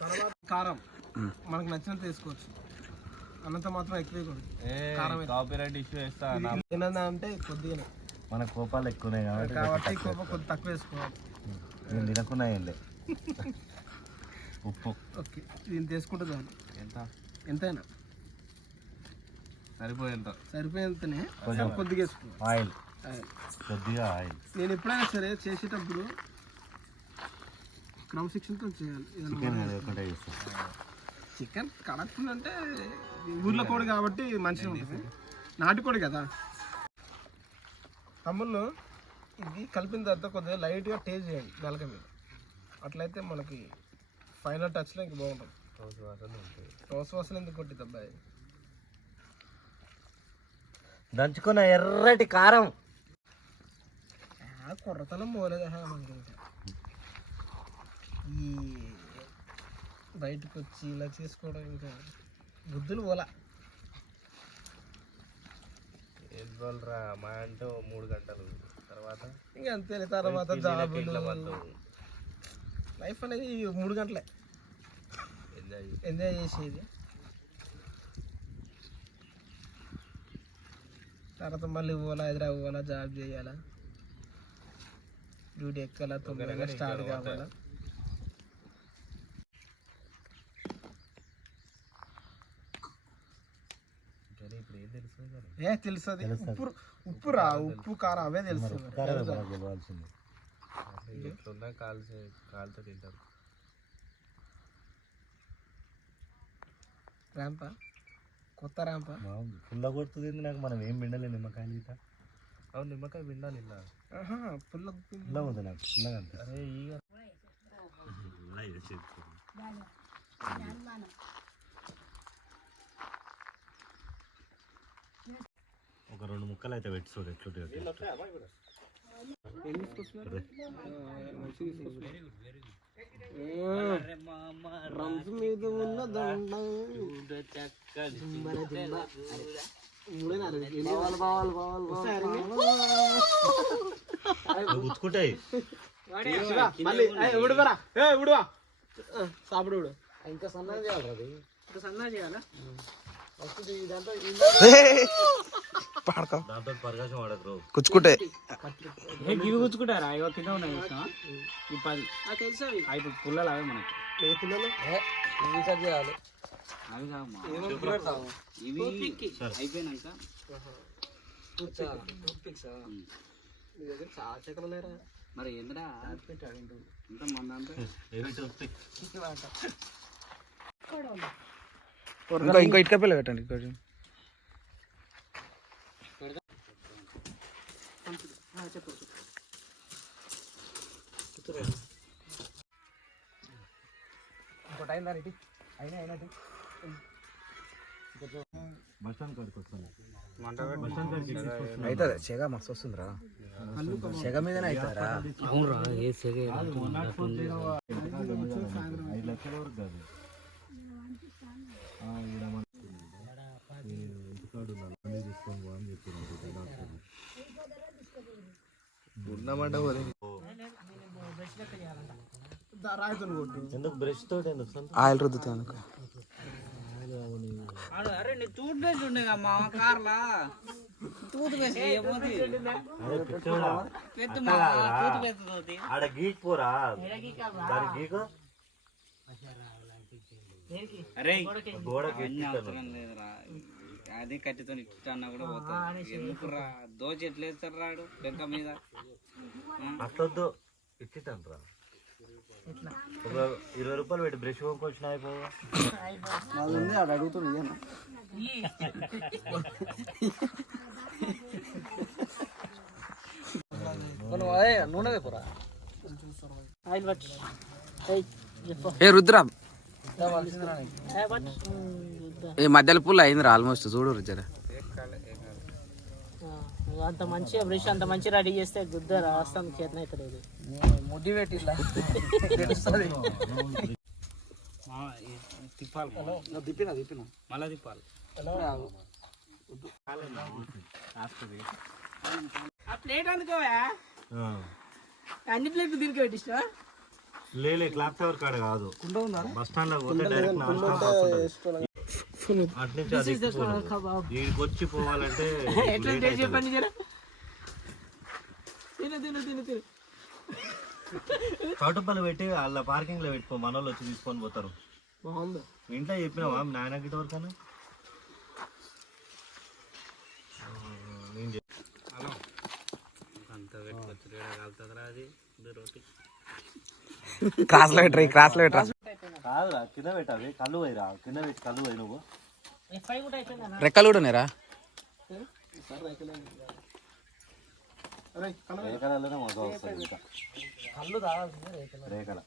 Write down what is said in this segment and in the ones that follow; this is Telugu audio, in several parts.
తర్వాత కారం మనకు నచ్చినంత వేసుకోవచ్చు, అన్నంత మాత్రం ఎక్కువ కాపీరైట్ ఇష్యూ వేస్తా అంటే కొద్దిగానే మన కోపాలు ఎక్కువనే కాబట్టి కోపం కొద్ది తక్కువ వేసుకోవాలి. నేను తినకున్నా ఏంలే. ఉప్పు ఓకే, దీన్ని తీసుకుంటే చాలు. ఎంతైనా సరిపోయేంతనే కొద్దిగా వేసుకోవాలి. ఆయిల్ కొద్దిగా ఆయిల్. నేను ఎప్పుడైనా సరే చేసేటప్పుడు క్రమశిక్షణతో చేయాలి. చికెన్ కడక్కుందంటే ఊర్లో కోడి కాబట్టి మంచిగా ఉంటుంది, నాటుకోడి కదా. తమ్ముళ్ళు ఇది కలిపిన తర్వాత కొద్దిగా లైట్గా టేస్ట్ చేయండి నెలక మీద, అట్లయితే మనకి ఫైనల్ టచ్లో ఇంక బాగుంటుంది. టోస్ వాసన ఎందుకు కొట్టింది అబ్బాయి? దంచుకున్న ఎర్రటి కారం కుర్రతనం పోలేదు మనకి. ఇంకా ఈ బయటకు వచ్చి ఇలా చేసుకోవడం ఇంకా బుద్ధులు పోలా. ఏం పోలరా మా అంటే 3 గంటలు తర్వాత ఇంకా అంతే. తర్వాత జాబులు, లైఫ్ అనేది 3 గంటలే ఎంజాయ్ చేసేది. తర్వాత మళ్ళీ పోవాలా, హైదరాబాద్ పోవాలా, జాబ్ చేయాలా, డ్యూటీ ఎక్కాలా, తొందరగా స్టార్ట్ కావాలా. తెలుస్తుంది ఉప్పు రా, ఉప్పు కారం అవే తెలుస్తుంది. కాలుతో తింటారు. ర్యాంపా, కొత్త ర్యాంపా పుల్ల కొడుతుంది నాకు. మనం ఏం పిండలే నిమ్మకాయలు ఇట్లా. అవును నిమ్మకాయ పిండాలి ఇలా పుల్ల ఉంది నాకు పుల్లగా. అరే ఒక 2 ముక్కలు అయితే పెట్టి చూడు ఎట్లుంటుంది. రంజు మీద ఉన్న దండ గుచ్చుకుంటాయి. సాపిడు ఇంకా సన్నగా చేయాలి, అది ఇంకా సన్నగా చేయాలా? పరకాశం వాడకు కుచ్చుకుంటే ఇవి కుచ్చుకుంటారా? ఇవి కింద ఉన్నాయి 10 తెలుసు. అవి పుల్లలు అవే మనకి పుల్లలు ఇవి కట్ చేయాలి. అవి కావు ఇవి అయిపోయినాక చాలా చెక్కలు ఉన్నాయరా. మరి ఏంద్రా ఇంత మంద అంటే ఇంకో ఇటుక పిల్ల పెట్టండి. ఇంకోటి అయిందా రెడీ? అయినట్టు బస్ స్టాండ్ కాడికి వస్తాను. అవుతుంది సెగ మస్తు వస్తుందిరా. సెగ మీదనే అవుతుందిరా. అవునరా, ఏ సెగ 5 లక్షల వరకు కాదు. తీసుకొని పోని చెప్పిన ఎందుకు బ్రష్ తోటి ఆయిల్ రుద్దుతాను. అరే నీ టూత్ పేస్ట్ ఉండేదమ్మా కార్లా. టూత్ పేస్ట్ ఆడ గీక్ పోరా గీకు. అరే గోడకి లేదురా, అది కట్టితో ఇట్టన్నా కూడా పోతాడు. ఎందుకురా దోశ ఎట్లా వేస్తారు రాడు బెంక మీద? అట్లొద్దు, ఇచ్చితాను రా. ఒక 20 రూపాయలు పెట్టి బ్రష్ కొనుక్కొచ్చిన అయిపోయా. అది అడుగుతుంది. నూనె వేపురా, ఆయిల్ పట్టి. ఏ రుద్రా, ఈ మధ్యలో పుల్ల అయిందిరా ఆల్మోస్ట్. చూడు రుజర అంత మంచిగా బ్రష్ అంత మంచి రెడీ చేస్తే గుద్ద రాస్తాను చేతన అవుతలేదు. ముడ్డి పెట్టి తిప్పాలి. తిప్పిన మళ్ళా తిప్పాలి. ఆ ప్లేట్ అందుకోవా? అన్ని ప్లేట్లు దీనికి పెట్టిస్తా. లేలే క్లాక్ టవర్ కాడ కాదు, బస్ స్టాండ్ లో పోతే డైరెక్ట్ నాన్ స్టాప్ బస్ ఉంటుంది. అట్నుంచి అది వీడికి వచ్చి పోవాలంటే చౌటప్పలు పెట్టి వాళ్ళ పార్కింగ్ లో పెట్టుకో, మన వాళ్ళు వచ్చి తీసుకొని పోతారు. ఇంట్లో చెప్పినావా నాయన గిట్ట వరకన్నా? క్రాస్లో పెట్టరా, క్రాస్లో పెట్టరా. కాదురా కింద పెట్టాలి, కళ్ళు పోయిరా, కింద పెట్టి కళ్ళు పోయి నువ్వు. రెక్కలు కూడా ఉన్నారా? రేఖలలోనే మజా వస్తుంది ఇంకా. రేఖల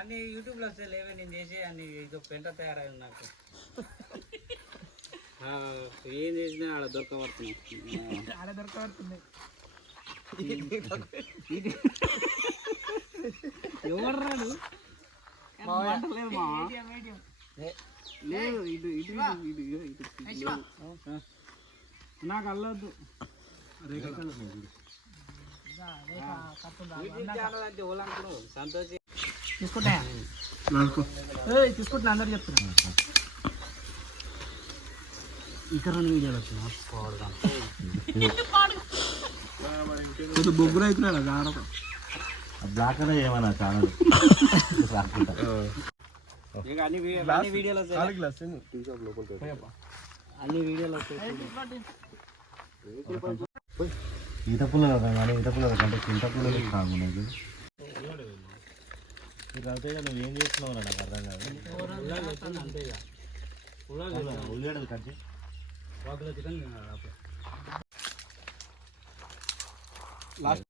అన్ని యూట్యూబ్లో వస్తే లేవే నేను చేసే అన్ని ఇదో పెంట తయారై నాకు ఏం చేసినా ఆడ దొరకబడుతుంది. ఎవరు రాడు లేదు, ఇటు ఇటు ఇటు ఇటు నాకు అల్లొద్దు. సంతోష్ తీసుకుంటా అందరు చెప్తున్నా. ఇక్కడ రెండు వీడియోలు వచ్చిన బొగ్గులు అవుతున్నాడు జాగ్రత్త. బ్లాక్ అనే ఏమన్నా ఛానల్ అన్ని వీడియోలు ఈత పుల్ల కానీ ఈత పుల్ల కంటే చింత పుల్లలు కాదు నాకు. నువ్వు ఏం చేస్తున్నావు నాకు అర్థం కాదు. ఉల్లిగడ్డలు కట్ చేయి.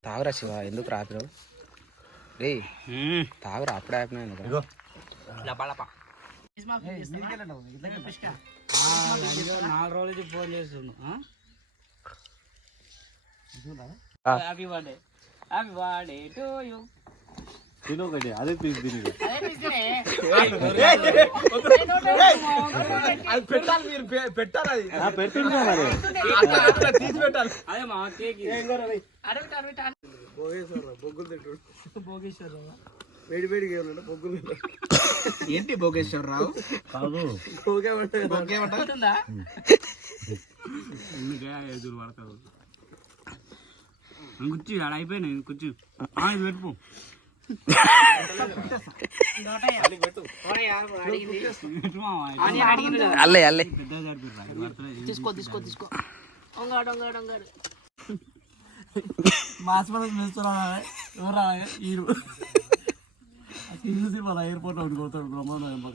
తాగురా శివ, ఎందుకు రాపిరావు రే? తాగురా, అప్పుడే ఆపినాను. 4 రోజులకి ఫోన్ చేస్తుండు. Happy birthday to you. తిను ఒకటి అదే పీస్ తిని అదే మా కేక్ ఏంటి భోగేశ్వరరావు కాదు ఎదురు పడతావు. కుర్చీ ఆడ అయిపోయినాయి, కుర్చీ పెట్టుకో. అల్లే అల్లే తీసుకో తీసుకో తీసుకో. మాస్ మనసు మేస్తున్నా ఎవరా హీరో ఇల్లు సినిమా ఎయిర్పోర్ట్ ఒకటి కొడతాడు బ్రహ్మాండం.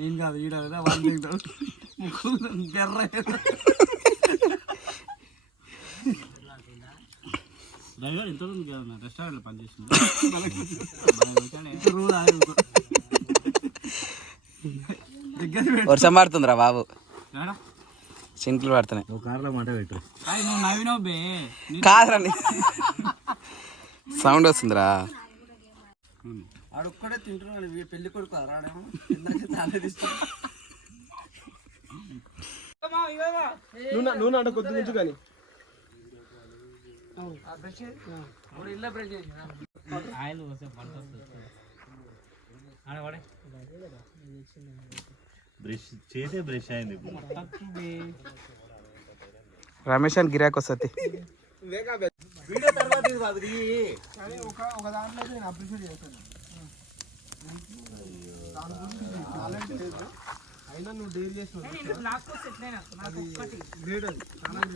నేను కాదు ఈడ వాళ్ళు దిగుతాడు గెర్ర డ్రైవర్ ఇంత రెస్టారెంట్లో పనిచేస్తుంది. వర్షం పడుతుందిరా బాబు, సింకులు పడుతున్నాయి. నువ్వు కార్లో మాట పెట్టు. నువ్వు నవ్వినావు బే. కాదురా, సౌండ్ వస్తుందిరా. ఆడొక్కడే తింటున్నాడు, పెళ్లి కొడుకు రాడేమో. నువ్వు నాట కొద్ది నుంచి కానీ ఆయిల్ వస్తే పంట వస్తుంది. బ్రష్ చేసే బ్రష్ అయింది. రమేష్ అని గిరాక్ వస్తుంది. వీడియో తర్వాత ఒక దాంట్లో అయితే నేను అప్రిషియేట్ చేస్తాను. అయినా నువ్వు డైరీ చేసినావు, అది గ్రేట్. అది చాలా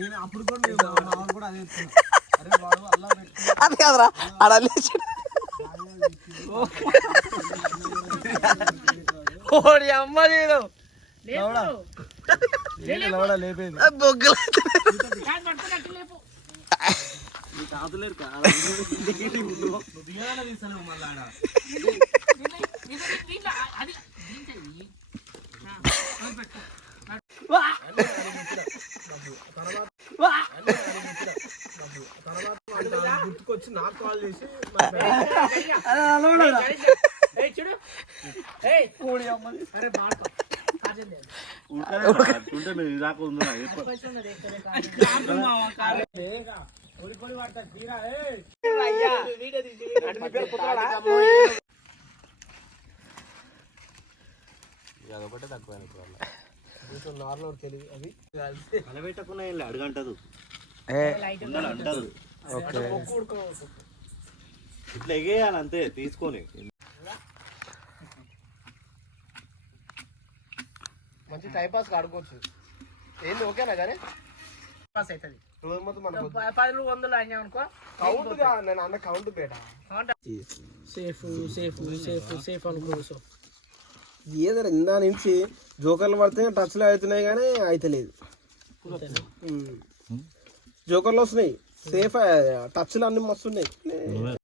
నేను అప్పుడు కూడా కూడా అదే చెప్తున్నా. అరే వాడు అల్లా పెట్టి అది కాదురా, ఆడ అమ్మ లేదు లేపేది బొగ్గులు తాతలేరు గుర్తుకొచ్చి నాకు కాల్ చేసి చూడు అట్టుంటే నేను ఇదాకా ఉందా అదొకటే తక్కువ నార్మల్ తెలివి అది కలబెట్టకున్నా ఏం అడుగంటదు అంటదు ఇట్లా ఎగేయాలి అంతే తీసుకొని మంచి టైం పాస్ ఆడుకోవచ్చు ఏంది ఓకేనా కానీ పాస్ అవుతుంది రోజు మొత్తం మన 10 100 అయినా అనుకో కౌంట్ నేను అన్న కౌంట్ పేట సేఫ్ సేఫ్ సేఫ్ సేఫ్ అనుకో సో ఏదైనా ఇందా నుంచి జోకర్లు పడితే టచ్లో అవుతున్నాయి కానీ అయితలేదు జోకర్లు వస్తున్నాయి సేఫ్ టచ్లు అన్ని మస్తున్నాయి